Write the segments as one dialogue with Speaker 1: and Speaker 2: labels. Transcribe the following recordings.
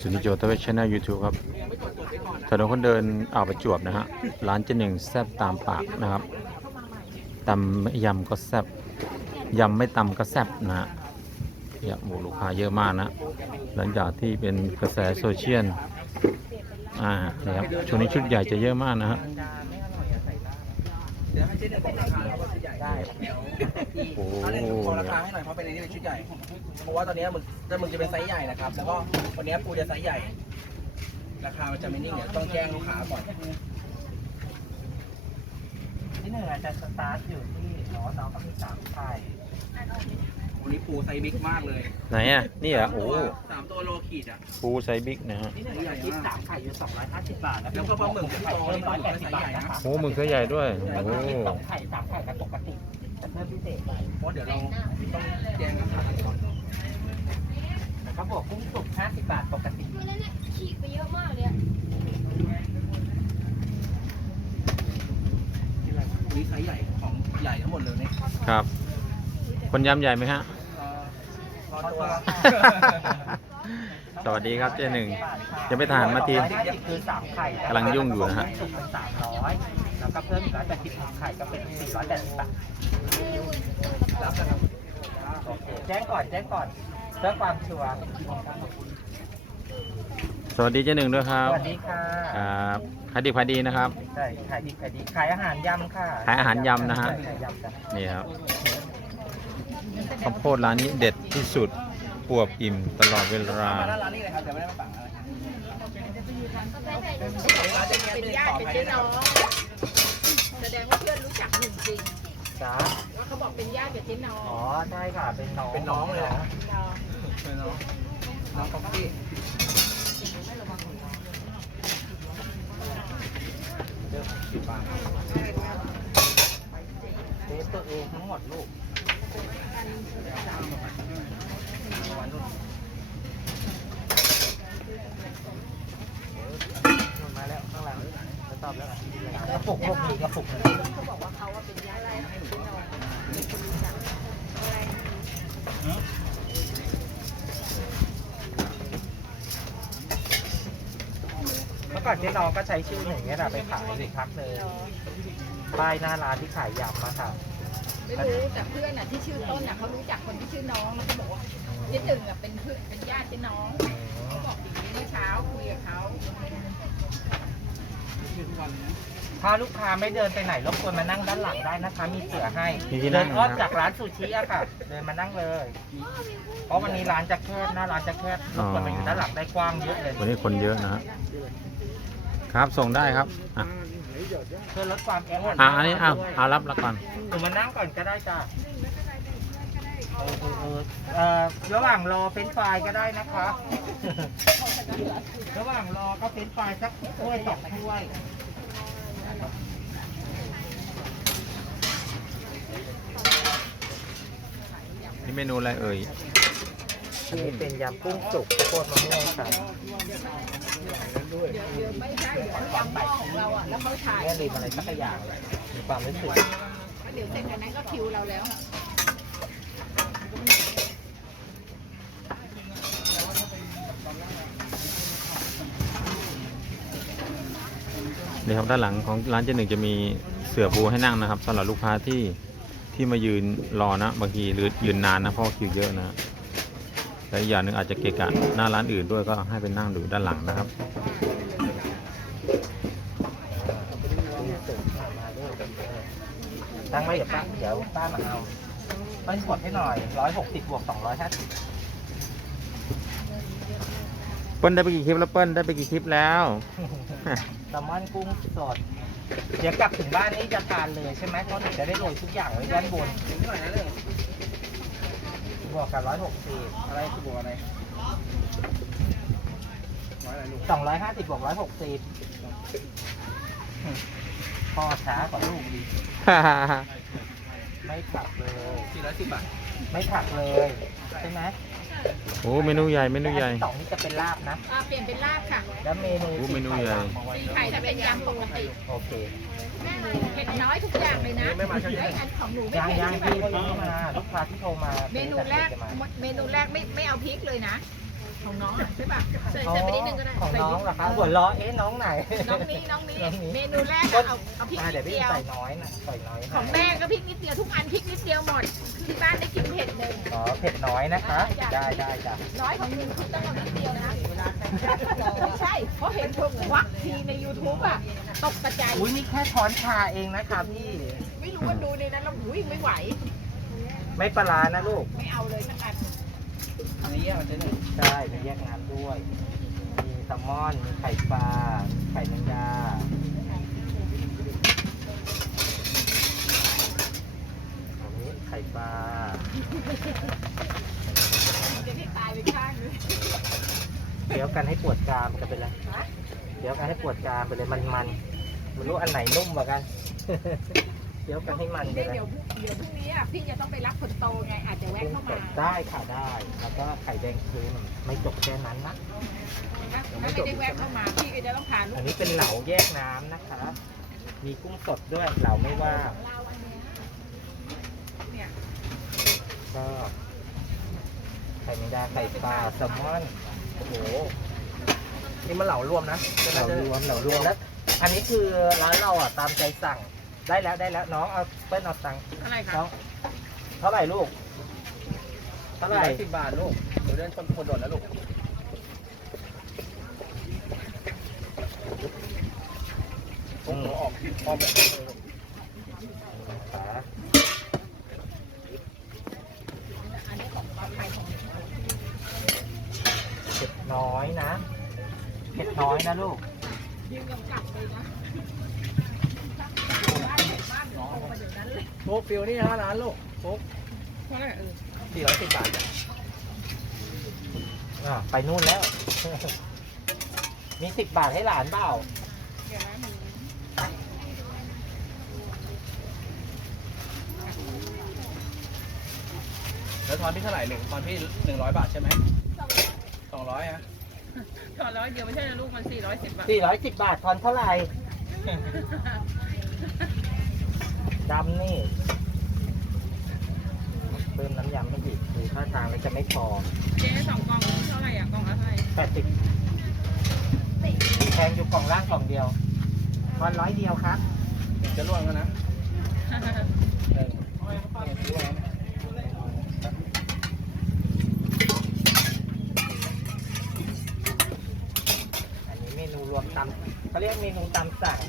Speaker 1: สุนิโจทวีชแนล YouTube ครับถนนคนเดินอ่าวประจวบนะฮะร้านเจ๊หนึ่งแซ่บตามปากนะครับตำยำก็แซ่บยำไม่ตำก็แซ่บนะฮะเนี่ยโอ้ลูกค้าเยอะมากนะหลังจากที่เป็นกระแสโซเชียลนะครับช่วงนี้ชุดใหญ่จะเยอะมากนะฮะ
Speaker 2: เดี๋ยวให้เจ๊หนึ่งบอกราคาแล้วว่าชุดใหญ่ได้
Speaker 1: โอ้
Speaker 2: ถ้าหนึ่งบอกราคาให้หน่อยเพราะเป็นอันนี้เป็นชุดใหญ่ เพราะว่าตอนนี้มึงจะเป็นไซส์ใหญ่นะครับ แล้วก็วันนี้ปูจะไซส์ใหญ่ ราคามันจะไม่นิ่งเดี๋ยวต้องแจ้งลูกค้าก่อน
Speaker 3: ที่หนึ่งอาจจะสตาร์ทอยู่ที่น้องก็มี3ไข่
Speaker 2: วันนี้ปูไซส์บิ๊กมากเลย
Speaker 1: ไหนอ่ะนี่เหรอโอ้
Speaker 2: 3ตัวโลขีดอ่ะ
Speaker 1: ปูไซส์บิ๊กนะฮะ
Speaker 3: ที่หนึ่งคิด3ไข่อยู่250 บาท
Speaker 2: แล้วก็ปลาหมึกที่โตนี่ปลาหมึกไซส์ใหญ่นะ
Speaker 1: โอ้มึงเคยใหญ่ด้วยโอ้
Speaker 3: คิด2ไข่3ไข่กันปกติแต่เพิ่มพิเศษไป
Speaker 2: เพราะเดี๋ยวเราต้องแจ้งราคาก่อน
Speaker 3: แล้วก็บวกกุ้งสุก50 บาทปกติ
Speaker 4: แล้วเนี่ยฉีกไปเยอะมากเลย
Speaker 2: วันนี้ไซส์ใหญ่ของใหญ่ทั้งหมดเลยเนี่ย
Speaker 1: ครับคนยำใหญ่ไหมฮะ
Speaker 2: พอตัว
Speaker 1: สวัสดีครับเจ๊หนึ่งยังไม่ทานมาที
Speaker 3: คือ3ไข่
Speaker 1: กำลังยุ่งอยู่นะฮะ
Speaker 3: สุกเป็น300แล้วก็เพิ่มอีก180ไข่ก็เป็น480 บาท
Speaker 2: รับนะครับ
Speaker 3: โอเคแจ้งก่อนเพื่อความชัวร์
Speaker 1: สวัสดีเจ๊หนึ่งด้วยครั
Speaker 3: ส
Speaker 1: บ
Speaker 3: วัสดีค่ะ
Speaker 1: ครับขายดีขายดีนะครับ
Speaker 3: ใช่ขายดีขายอาหารยำค่ะ
Speaker 1: ขายอาหารยำนะฮะ
Speaker 3: ขายยำจ้ะ
Speaker 1: นี่ครับข้าวโพดร้านนี้เด็ดที่สุดอวบอิ่มตลอดเวลา
Speaker 2: มาหน้าร้านนี้เลยครับแต่ไม่ได้มาฝังอะไรร้านเจ๊เงี้ย
Speaker 4: เป็นญาติเป็นเจ๊น้องแสดงว่าเพื่อนรู้จักหนึ่งจริง
Speaker 3: จ้า
Speaker 4: ว่าเขาบอกเป็นญาติกับเจ๊น้อง
Speaker 3: อ๋อใช่ค่ะเป็นน้อง
Speaker 2: เป็นน้องเลยนะ
Speaker 4: น้อง
Speaker 2: เป็นน้องคอฟฟี่
Speaker 3: เทสตัวเองทั้งหมดลูกมาแล้วข้างหลังจะตอบแล้วกระปุกลูกมีกระปุกเลย
Speaker 4: เขาบอกว่าเขาว่าเป็นญาติอะไรกับเจ๊น้องเป็นคนรู้จักอะไร
Speaker 3: เมื่อก่อนเจ๊น้องก็ใช้ชื่อหนึ่งเนี่ยแหละไปขายอยู่พักเลยป้ายหน้าร้านที่ขายยำมาค่ะ
Speaker 4: ไม่รู้แต่เพื่อนที่ชื่อต้นเขารู้จักคนที่ชื่อน้องแล้วก็บอกว่าเจ๊หนึ่งเป็นเพื่อนเป็นญาติเจ๊น้องเขาบอกอย่างนี้เมื่อเช้าคุยกับเขา
Speaker 3: ถ้าลูกค้าไม่เดินไปไหนรบกวนมานั่งด้านหลังได้นะคะ มีเสือให้
Speaker 1: มีที่นั่
Speaker 3: เดิ
Speaker 1: ง
Speaker 3: นอ้อมจากร้านซูชิอะค่ะ เดินมานั่งเลย เพราะวันนี้ร้านจะแคบหน้าร้านจะแคบรบกวนมาอยู่ด้านหลังได้กว้างเยอะเลย
Speaker 1: วันนี้คนเยอะนะฮะครับส่งได้ครับอ่ะ
Speaker 3: เพื่อลดความแออัด
Speaker 1: อันนี้เอารับละก่อน
Speaker 3: หนูมานั่งก่อนก็ได้จ้ะระหว่างรอเฟรนช์ฟรายก็ได้นะคะ ระหว่างรอก็เฟรนช์ฟรายสักถ้วย2 ถ้วย
Speaker 1: นี่เมนูอะไรเอ่ย
Speaker 3: อันนี้เป็นยำกุ้งสุกข้าวโพดมะม่วงค่ะ
Speaker 4: เดี๋ยวไม่ใช่เดี๋ยวเขาจำหม้อของเราแล้วเขาถ่าย
Speaker 3: แม่ลืมอะไรสักอย่างเลยมีความรู้สึก
Speaker 4: เดี๋ยวเสร็จจากนั้นก็คิวเราแล้ว
Speaker 1: นี่ครับด้านหลังของร้านเจ๊หนึ่งจะมีเสื่อปูให้นั่งนะครับสำหรับลูกค้าที่มายืนรอนะบางทีหรือยืนนานนะเพราะคิวเยอะนะและอีกอย่างหนึ่งอาจจะเกะกะหน้าร้านอื่นด้วยก็ให้ไปนั่งดูด้านหลังนะครับ
Speaker 3: ตั้งไว้เดี๋ยวป้ามาเอาป้ากดให้หน่อย160บวก250
Speaker 1: เปิ้ลได้ไปกี่คลิปแล้วเปิ้ลได้ไปกี่คลิปแล้ว
Speaker 3: แซลมอนกุ้งสด เดี๋ยวกลับถึงบ้านนี้จะทานเลยใช่ไหมเพราะหนูจะได้โรยทุกอย่างไว้ด้านบน
Speaker 2: ถึงเท่าไหร่นะเลย
Speaker 3: บวกกับ160
Speaker 2: อะไรคือบวกอะไรร้อยอะไรลูก
Speaker 3: 250บวก160พ่อช้ากว่าลูกดีไม่ผักเลย
Speaker 2: 410 บาท
Speaker 3: ไม่ผักเลยใช่ไหม
Speaker 1: โอ้เมนูใหญ่เมนูใหญ่
Speaker 3: 2นี่จะเป็นลาบนะ
Speaker 4: เปลี่ยนเป็นลาบค่ะ
Speaker 3: แล้วเมนู
Speaker 1: โอ้เมนูใหญ่
Speaker 4: สีไข่จะเป็นยำปกติ
Speaker 3: โอเค
Speaker 4: เผ็ดน้อยทุกอย่างเลยนะไอ้อันของหนูไม่
Speaker 3: ย่าง
Speaker 4: เผ็ด
Speaker 3: ย่าง
Speaker 4: ใช่ไหม
Speaker 3: ที่เขามาลูกค้าที่โทรมา
Speaker 4: เมนูแรกไม่เอาพริกเลยนะของน้องอะใช่ป่ะใส่
Speaker 3: อ๋อ
Speaker 4: ใส่ไปนิดนึงก็ได้
Speaker 3: ของ
Speaker 4: ใส่
Speaker 3: น้อง
Speaker 4: นิด
Speaker 3: เหรอคะหัวล้อเอ๊ะน้องไหน
Speaker 4: น้องนี้น้องนี้
Speaker 3: น้องนี้
Speaker 4: เมนูแรกอะเอาพริก
Speaker 3: เดี๋
Speaker 4: นิ
Speaker 3: ยว
Speaker 4: ด
Speaker 3: พี่
Speaker 4: เดียว
Speaker 3: ใส่น้อยนะใส่น้อย
Speaker 4: ของแม่ก็พริกนิดเดียวทุกอันพริกนิดเดียวหมดที่บ้านได้กินเผ็ดหนึ่ง
Speaker 3: อ๋อเผ็ดน้อยนะคะ ได้ได้จ้ะ
Speaker 4: น้อยของหนึ่งคือต้องเอานิดเดียวนะไม่ใช่เพราะเห็นเธอควักทีใน YouTube อะตกกระจาย
Speaker 3: อุ้ยนี่แค่ช้อนชาเองนะคะพี่
Speaker 4: ไม่รู้ว่าดูในนั้นแล้วอุ้ยไม่ไหว
Speaker 3: ไม่ปลาร้านะลูก
Speaker 4: ไม่เอาเลยสักอัน
Speaker 2: อันนี้แยกมันจะหนึ่ง
Speaker 3: ใช่มีแยกน้ำด้วย มีแซลมอน มีไข่ปลา ไข่แมงดาอันนี้ไข่ปลา
Speaker 4: จะให้ตายไปข้างนึง
Speaker 3: เคี้ยวกันให้ปวดกรามกันไปเลยเคี้ยวกันให้ปวดกรามไปเลยมันไม่รู้อันไหนนุ่มกว่ากัน เคี้ยวกันให้มันไปเลย
Speaker 4: เดี๋ยวพรุ่งนี้อะพี่จะต้องไปรับคนโตไงอาจจะแวะเข้ามา
Speaker 3: ได้ค่ะได้ แล้วก็ไข่แดงเค็มไม่จบแค่นั้นนะ
Speaker 4: ถ้าไม่ได้แวะเข้ามาพี่ก็จะต้องพาลู
Speaker 3: อั
Speaker 4: ก
Speaker 3: นนี้เป็นเหลาแยกน้ำนะคะ มีกุ้งสดด้วยเหลาไม่ว่า
Speaker 4: เราอันเนี้ยเนี่ย
Speaker 3: ก็ไข่แมงดาไข่ปลาแซลมอนโอ้โห
Speaker 2: นี่มันเหลารวมนะ
Speaker 3: เหลารวมแล้วอันนี้คือร้านเราอ่ะตามใจสั่งได้แล้วน้องเอาเปิ้ลเอาตังค์
Speaker 4: เท่าไหร่คะ
Speaker 3: น้องเท่าไหร่ลูกเท่าไหร่
Speaker 2: 410 บาทลูกเดี๋ยวเดินชนคนโดดแล้วลูกโอ้โหออกแบบนี้เลยลูก
Speaker 3: ขา
Speaker 4: อันนี้ของปลาไทยของ
Speaker 3: เผ็ดน้อยนะเผ็ดน้อยนะลูก
Speaker 4: ยืมกำกับเลยนะบ้านน้องมาเดี๋ยวนั้นเลย
Speaker 2: โฟกฟิลนี่5 ล้านลูกโฟก
Speaker 4: เท่าไหร่
Speaker 2: 410 บาทจ้ะ
Speaker 3: ไปนู่นแล้ว มี10 บาทให้หลานเปล่า
Speaker 4: เดี๋ยวนะมี
Speaker 2: แล้วทอนพี่เท่าไหร่หนึ่งทอนพี่100 บาทใช่ไหม200ฮะ
Speaker 4: ถอด100เดียวไม่ใช่นะลูกมัน410 บาท
Speaker 3: 410 บาททอนเท่าไหร่ ดำนี่เพิ่มน้ำยำให้อีกคือท่าทางแล้วจะไม่พอ
Speaker 4: เจ๊2 กล่องเท่าไหร่อ่ะกล่องละเท่าไหร่
Speaker 3: 80แพงอยู่กล่องล่างกล่องเดียวทอน100 เดียวครับ
Speaker 2: จะล่วงแล้วนะล่วง
Speaker 3: อันนี้เมนูรวมตำเขาเรียกเมนูตำสั่ง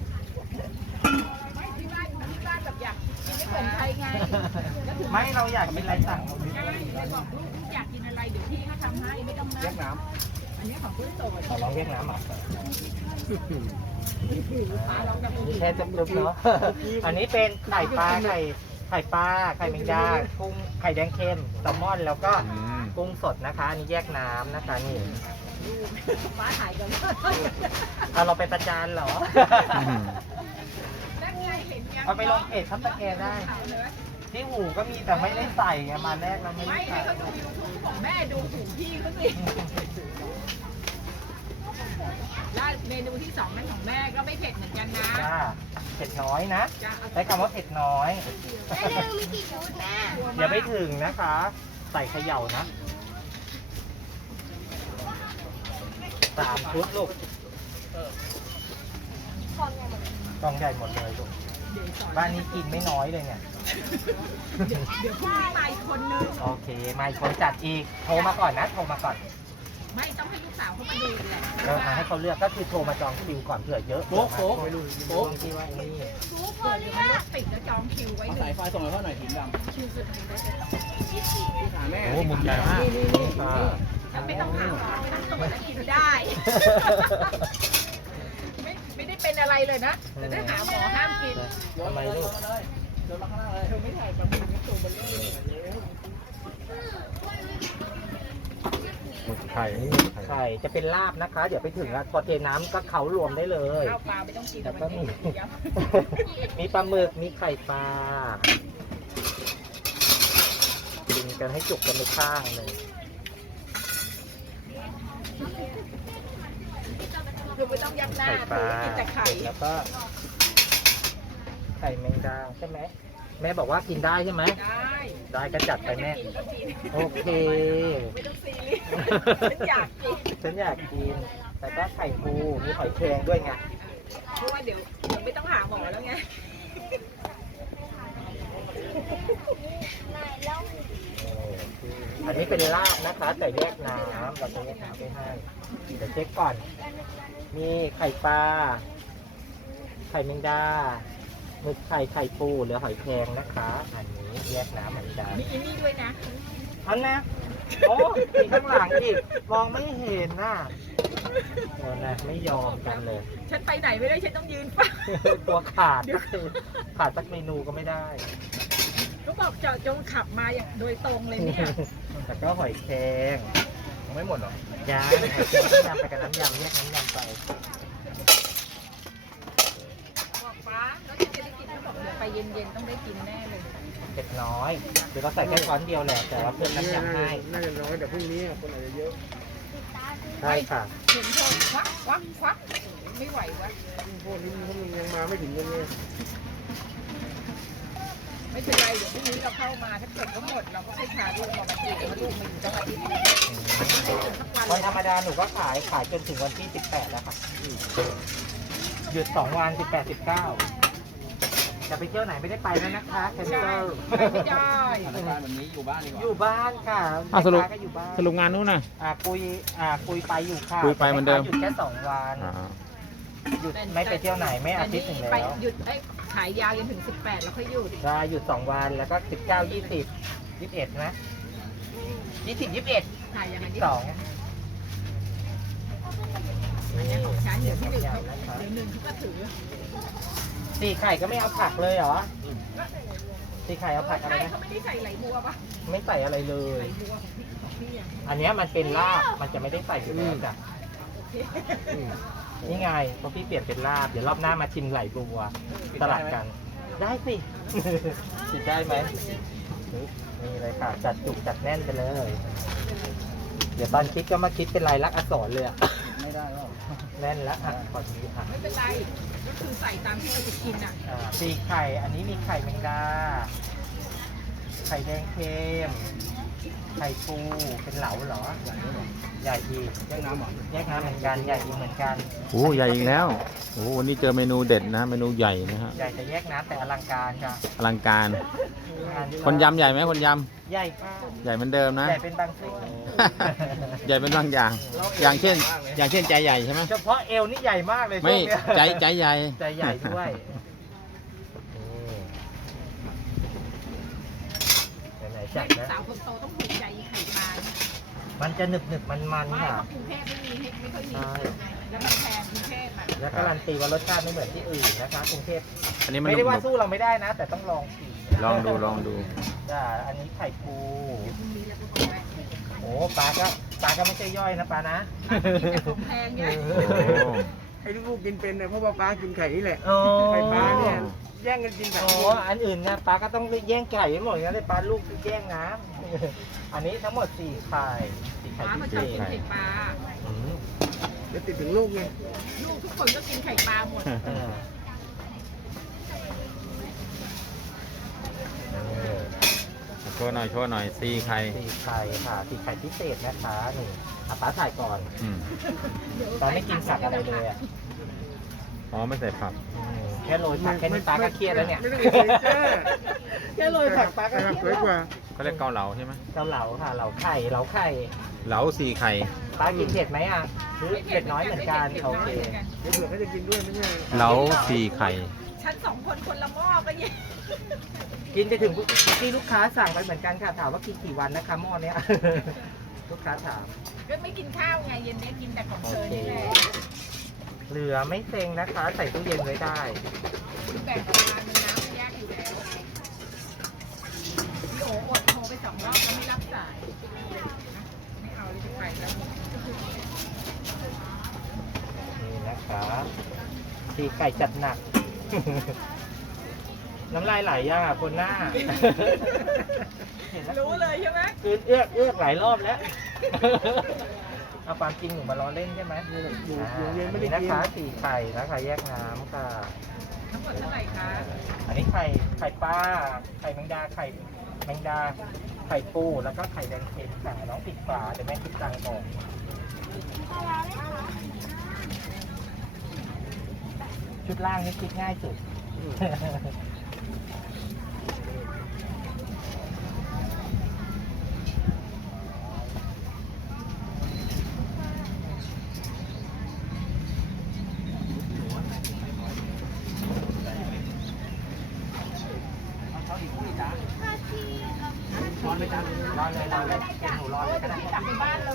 Speaker 4: ไม่ที่บ้านแบบอยากกินไม่เหมือนใครไงแล้วถึง
Speaker 3: ไม่เราอยากกินอะไรสั่งเอา
Speaker 4: ใช่เลยบอกลูกอยากกินอะไรเดี๋ยวพี่เขาทำให้ไม่ต้อง
Speaker 2: แย
Speaker 4: นะ
Speaker 2: กน้
Speaker 4: อันนี้ของคุณโต
Speaker 3: ขอลองเรียกน้ำอ่ะ
Speaker 4: ลองกับ
Speaker 3: นี่แค่จุ๊บๆเนาะ อันนี้เป็นไข่ปลาไข่ปลาไข่แมงดากุ้งไข่แดงเค็มแซลมอนแล้วก็
Speaker 1: อืม
Speaker 3: กุ้งสดนะคะอันนี้แยกน้ำนะคะนี่
Speaker 4: ฟ้าถ่ายกัน
Speaker 3: เอาเราไปประจานเหรอ
Speaker 4: แล้วไงเห็นยัง
Speaker 3: เอาไปลงเพจทับตะแกได้ ที่หูก็มีแต่ไม่ได้ใส่ไงมาแรกเราไม่
Speaker 4: ไม่
Speaker 3: ได้
Speaker 4: ให้
Speaker 3: ใส่
Speaker 4: เขาดูยูทูบของแม่ดูถูกพี่เขาสิแล้วเมนูที่2นั้นของแม่ก็ไม่เผ็ดเหมือนกันนะ
Speaker 3: จ้าเผ็ดน้อยนะ
Speaker 4: จะ
Speaker 3: ใช้คำว่าเผ็ดน้อย
Speaker 4: แม่ลืมมีกี่ชุดแม่
Speaker 3: เดี๋ยวไปถึงนะคะ ใส่เขย่านะ3 ชุดลูกกล่องใหญ่หมดเลยลูก บ้านนี้กินไม่น้อยเลยเนี่ย
Speaker 4: เดี๋ยวพรุ่งนี้มาอีกคนนึง
Speaker 3: โอเค มาอีกคนจัดอีก โทรมาก่อนนะ โทรมาก่อน
Speaker 4: ไม่ต้องให้ลูกสาวเขามาดูแหละ
Speaker 3: ให้เขาเลือกก็คือโทรมาจองคิวก่อนเผื่อเยอะ
Speaker 2: ำโฟก
Speaker 3: ไม่รู้
Speaker 2: โฟก
Speaker 3: ที่ว่านี่
Speaker 4: เดี๋ยวมันรถติดแล้วจองคิวไว้
Speaker 2: เอา
Speaker 4: หนึ่
Speaker 2: สาย
Speaker 4: ง
Speaker 2: ไฟส่งมาเท่าไหร่หินดำ
Speaker 4: คิวสุดท้ายได้เลย
Speaker 2: ที่ขาแม่
Speaker 1: โอ้มุมใหญ่มาก
Speaker 4: ฉันไม่ต้องหาหมอไม่ต้องตรวจแล้วกินได้ ไม่ได้เป็นอะไรเลยนะ แต่ถ้าหาหมอห้ามกิน
Speaker 3: ทำไมลูก
Speaker 2: เดินมาข้างหน้าเลย
Speaker 4: เธอไม่ถ่ายกับมึงก็ตัวมันเล่น
Speaker 1: หมึกไข่
Speaker 3: ไข่จะเป็นลาบนะคะ เดี๋ยวไปถึงแล้วพอเทน้ำก็เขารวมได้เลย
Speaker 4: ข้าวปลาไม่ต้องกิน
Speaker 3: แล้วก็มี
Speaker 4: เดี๋ยว
Speaker 3: มีปลาหมึก มีไข่ปลา กินกันให้จุกกันไปข้างหนึ่ง
Speaker 4: คือไม่ต้องยักหน้า
Speaker 3: ไข่ปลา
Speaker 4: กินแต่ไข่
Speaker 3: แล้วก็ ไข่แมงดาใช่ไหม แม่บอกว่ากินได้ใช่ไหม
Speaker 4: ได้
Speaker 3: ได้ก็จัดไปแม่
Speaker 4: กินก็กิน
Speaker 3: โอเค
Speaker 4: ไม่ต้องซีเรียสฉันอยากกิน
Speaker 3: ฉันอยากกิน แต่ก็ไข่ปู มีหอยแครงด้วยไง
Speaker 4: เพราะว่าเดี๋ยวไม่ต้องหาหมอแล้วไง
Speaker 3: อันนี้เป็นลาบนะคะ แต่แยกน้ำเราจะแยกน้ำไม่ให้เดี๋ยวเช็คก่อน มีไข่ปลา ไข่แมงดาหมึกไข่ไข่ปูหรือหอยแครงนะคะ อันนี้แยกน้ำเหมือนกัน
Speaker 4: มีอันนี้ด้วยนะ
Speaker 3: อันนะโอ้มีข้างหลังอีกมองไม่เห็นน่ะโอ้นะไม่ยอมกันเลย
Speaker 4: ฉันไปไหนไม่ได้ฉันต้องยืนฟัง
Speaker 3: ตัวขาดขาดสักเมนูก็ไม่ได้
Speaker 4: ก็บอกเจาะจงขับมาอย่างโดยตรงเลยเนี่ย
Speaker 3: แต่ก็หอยแครง
Speaker 2: ยังไม่หมดหรอ
Speaker 3: ย่างหอยแครงน้ำยำไปกับน้ำยำแยกน้ำยำไป
Speaker 4: บอกฟ้าแล้วจะได้กินเขาบอกเดี๋ยวไปเย็นๆต้องได้กินแน่เลย
Speaker 3: เผ็ดน้อยคือเราใส่แค่ช้อนเดียวแหละแต่ว่าเพิ่มน้ำยำให้
Speaker 2: น่าจะน้อยแต่พรุ่งนี้คนอาจจะเยอะ
Speaker 3: ใช่ค่ะ
Speaker 4: เห็นคนควักควักควักไม่ไหววะ
Speaker 2: พวกนี้เขายังมาไม่ถึงกันเลย
Speaker 4: ไม่เป็นไรเดี๋ยวพรุ่งนี้เราเข้ามาถ้าเกิดก็หมดเราก็ให้พาลูกมากินแต่ว่าลูกมันอยู่จังหวัดที่นี่สักวัน
Speaker 3: วันธรรมดาหนูก็ขายจนถึงวันที่ 18 แล้วค่ะหยุด 2 วัน 18 19 จะไปเที่ยวไหนไม่ได้ไปแล้วนะคะแคนเซิล
Speaker 4: ไม่ได้
Speaker 2: สถานการณ์แบบนี้อยู่บ้านดีกว่า
Speaker 3: อยู่บ้านค่ะ
Speaker 1: สรุป
Speaker 3: แม่ค้าก็อยู่บ้าน
Speaker 1: สรุปงานนู้นน่ะ
Speaker 3: คุยไปอยู่ค่ะ
Speaker 1: คุยไปเหมือนเดิม
Speaker 3: หยุดแค่ 2 วัน
Speaker 1: อ่า
Speaker 3: หยุดไม่ไปเที่ยวไหนไม่อาทิตย์หนึ่ง
Speaker 4: ไป
Speaker 3: แล้ว
Speaker 4: หยุดไอ้ขายยาวจนถึง 18 แล้วค่อยหยุด
Speaker 3: ได้หยุด 2 วันแล้วก็ 19 20 21 นะ 20 21
Speaker 4: ขายอย่างนี้
Speaker 3: 22
Speaker 4: อันนี้ของฉันเดี๋ยวที่หนึ่งเขาเดี๋ยวหนึ่งเขาก็ถือ
Speaker 3: สี่ไข่ก็ไม่เอาผักเลยเหรอสี่ไข่เอาผักอะไร
Speaker 4: ใช่
Speaker 3: นะ
Speaker 4: เขาไม่ได้ใส่ไหลบัวปะ
Speaker 3: ไม่ใส่อะไรเล
Speaker 4: ไหล
Speaker 3: ย
Speaker 4: บัวของพี่อะ
Speaker 3: อันเนี้ยมันเป็นลาบ มันจะไม่ได้ใส่อยู่แล้วจ้ะนี่ไงเพราะพี่เปลี่ยนเป็นลาบ เดี๋ยวรอบหน้ามาชิมไหลบัวสลับกัน ได้สิชิมได้ไหมนี่เลยค่ะ จัดจุกจัดแน่นไปเลย เดี๋ยวตอนคิดก็มาคิดเป็นลายลักษณ์อักษรเลยอะ
Speaker 2: ไม่ได้หรอก
Speaker 3: แน่นแล้วอ่ะขอนี้อ่ะ
Speaker 4: ไม่เป็นไร ก็คือใส่ตามที่เราจะกินอ่ะ
Speaker 3: สี่ไข่ อันนี้มีไข่แมงดา ไข่แดงเค็ม ไข่ปู เป็นเหลาเหรอ ใหญ่อีก
Speaker 2: แย่งน้ำหรอ
Speaker 3: แยกน้ำเหมือนกัน ใหญ่อีกเหมือนกัน
Speaker 1: โอ้ใหญ่อีกแล้วโอ้วันนี้เจอเมนูเด็ดนะ เมนูใหญ่นะฮะ
Speaker 3: ใหญ่แต่แยกน้ำแต่อลังการค่ะ
Speaker 1: อลังการ คนยำใหญ่ไหมคนย
Speaker 3: ใหญ่ค่ะ
Speaker 1: ำใหญ่เหมือนเดิมนะ
Speaker 3: ใหญ่เป็นบางส่วน
Speaker 1: ใหญ่เป็นบางอย่าง อย่างเช่น ใจใหญ่ใช่ไหม
Speaker 3: เฉพาะเอวนี่ใหญ่มากเลย
Speaker 1: ไม่
Speaker 3: ช่วงเนี้ย
Speaker 1: ใจใหญ่
Speaker 3: ใจใหญ่ด้วยนี่ไหนๆจัดนะ
Speaker 4: สาวคนโตต้องถูกใจไข่ปลาเนี่ย
Speaker 3: มันจะหนึบหนึบมันมัน
Speaker 4: ไม่
Speaker 3: ค่ะ
Speaker 4: เพราะกรุงเทพไม่มีไม่ค่อยมี
Speaker 3: ใช่
Speaker 4: แล้วมันแพงกรุงเทพอ่ะ
Speaker 3: แล้วการันตีว่ารสชาติไม่เหมือนที่อื่นนะคะกรุงเทพ
Speaker 1: อันนี้มัน
Speaker 3: ไม่ได้ว่า
Speaker 1: หนุบ
Speaker 3: สู้เราไม่ได้นะ แต่ต้องลองชิม
Speaker 1: ๆลองดู
Speaker 3: จ้าอันนี้ไข่ปู
Speaker 4: พรุ่งนี้เราก็ของแพง
Speaker 3: โอ้ปลาก็ไม่ใช่ย่อยนะปลานะ
Speaker 4: กินแต่ของแพงไง
Speaker 1: โอ้
Speaker 2: ให้ลูกกินเป็นนะเพราะว่าป้ากินไข่นี่แหละ
Speaker 3: โอ้
Speaker 2: ไข่ปลาเนี่ยแย่งกันกินแบบ
Speaker 3: โอ้อันอื่นนะปลาก็ต้องแย่งไก่หมดงั้นเลยปลาลูกแย่งน้ำ อันนี้ทั้งหมด4ไข่4ไข่
Speaker 4: ป้า
Speaker 3: พิ
Speaker 4: เขา
Speaker 3: เศ
Speaker 4: ชอบกิน
Speaker 3: ษ
Speaker 4: ไข่ปลา
Speaker 3: อืม
Speaker 2: จะติดถึงลูกไง
Speaker 4: ลูกทุกคนก็กินไข่ปลาหมด
Speaker 3: เออ
Speaker 1: โชว์หน่อยซีไข่
Speaker 3: สี่ไข่ค่ะสี่ไข่พิเศษนะคะนี่อาป้าถ่ายก่อน
Speaker 1: อืม
Speaker 3: ตอนไม่กินผักอะไรเลยอ่ะ
Speaker 1: อ๋อไม่ใส่ผัก
Speaker 3: แค่โรยผักแค่นี้ป้าก็เครียดแล้วเนี่ย
Speaker 2: ไม่ต้องไปเจอ
Speaker 3: แค่โรยผักป้าก็เครียด
Speaker 2: สวยกว่า
Speaker 1: ก็เรียกเกาเหลาใช่ไหม
Speaker 3: เกาเหลาค่ะเหลาไข่
Speaker 1: เหลาซีไข่
Speaker 3: ป้ากินเผ็ดไหมอ่ะหรือเผ็ดน้อยเหมือนกันโอเค
Speaker 2: เดี๋ยวเผื่อเขาจะกินด้วยไม่ใช่
Speaker 1: เหลาซีไข่
Speaker 4: ฉันสองคนคนละหม้อก็เย็น
Speaker 3: กินไปถึงที่ลูกค้าสั่งไปเหมือนกันค่ะถามว่ากินกี่วันนะคะหม้อเนี้ย ลูกค้าถาม
Speaker 4: ก็ไม่กินข้าวไงเย็นนี้กินแต่ของเธอนี่แหละ
Speaker 3: เหลือไม่เซ็งนะคะ ใส่ตู้เย็นไว้ได้
Speaker 4: แบ่งประมาณนึงน้ำมันยากอยู่แล้วพี่โออดโทรไป2 รอบแล้วไม่รับสายไม่เอาเลยจะไปแล้ว
Speaker 3: นี่นะคะตีไก่จัดหนัก น้ำลายไหลยังอ่ะคนหน้า เห็นแล้ว
Speaker 4: รู้เลยใช่ไหม
Speaker 3: คือเอื้อกหลายรอบแล้ว เอาความจริงหนูมาล้อเล่นใช่ไหม
Speaker 2: อยู่เย็นไม่ได้
Speaker 3: นะ
Speaker 2: กิน
Speaker 3: คะสี่ไข่นะคะแยกน้ำค่ะ
Speaker 4: ทั้งหมดเท่าไหร่คะ
Speaker 3: อันนี้ไข่ปลา ไข่แมงดา ไข่แมงดาไข่ปูแล้วก็ไข่แดงเค็มค่ะน้องปิดฝาเดี๋ยวแม่คิดตังค์ก่อนชุดล่างนี่คิดง่ายสุด
Speaker 2: เขาอีกคู่จ้าร้อนไหมจ้าร
Speaker 3: อเลยเป็นหนูรอเลยก็ได้
Speaker 4: กลับไปบ้านเลย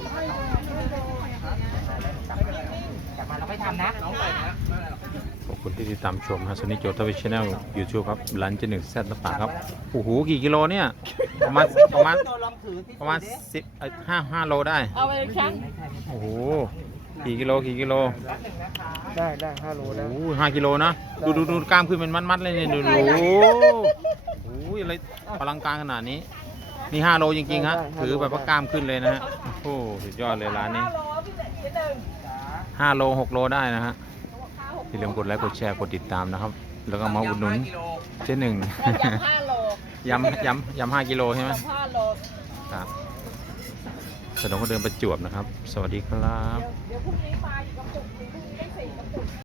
Speaker 3: กลับมาเราไม่ทำนะ
Speaker 2: น้องใส่นะไม่เป็นไรหรอก
Speaker 1: ขอบคุณที่ติดตามชมฮะสนิทโจทวิชแนลยูทูบครับร้านเจหนึ่งแซ่บตะปากครับโอ้โหกี่กิโลเนี่ยประมาณ
Speaker 3: โดนลองถือที่
Speaker 1: ประมาณ5 โลได้
Speaker 4: เอาไปชั่ง
Speaker 1: โอ้โหกี่กิโล
Speaker 3: ได้5 โล
Speaker 1: โอ้
Speaker 3: ได้
Speaker 1: โห5 กิโลนะดูกล้ามขึ้นเป็นมัดๆเลยเนี่ยดูโอ้โหอะไรพลังการขนาดนี้นี่5 โลจริงๆฮะถือแบบว่ากล้ามขึ้นเลยนะฮะโอ้โหสุดยอดเลยร้านนี้5 โล 6 โลได้นะฮะอย่าลืมกดไลค์กดแชร์กดติดตามนะครับ แล้วก็มาอุดหนุน
Speaker 2: กิโล
Speaker 1: เจ๊หนึ่ง
Speaker 4: ยำ5 โล
Speaker 1: ยำ5 กิโลใช่ไหม
Speaker 4: ยำ5 โล
Speaker 1: ครับถนนคนเดินประจวบนะครับ สวัสดีครับ
Speaker 4: เดี๋ยวพรุ่งนี้มาอีกกระปุกพรุ่งนี้ได้4 กระปุก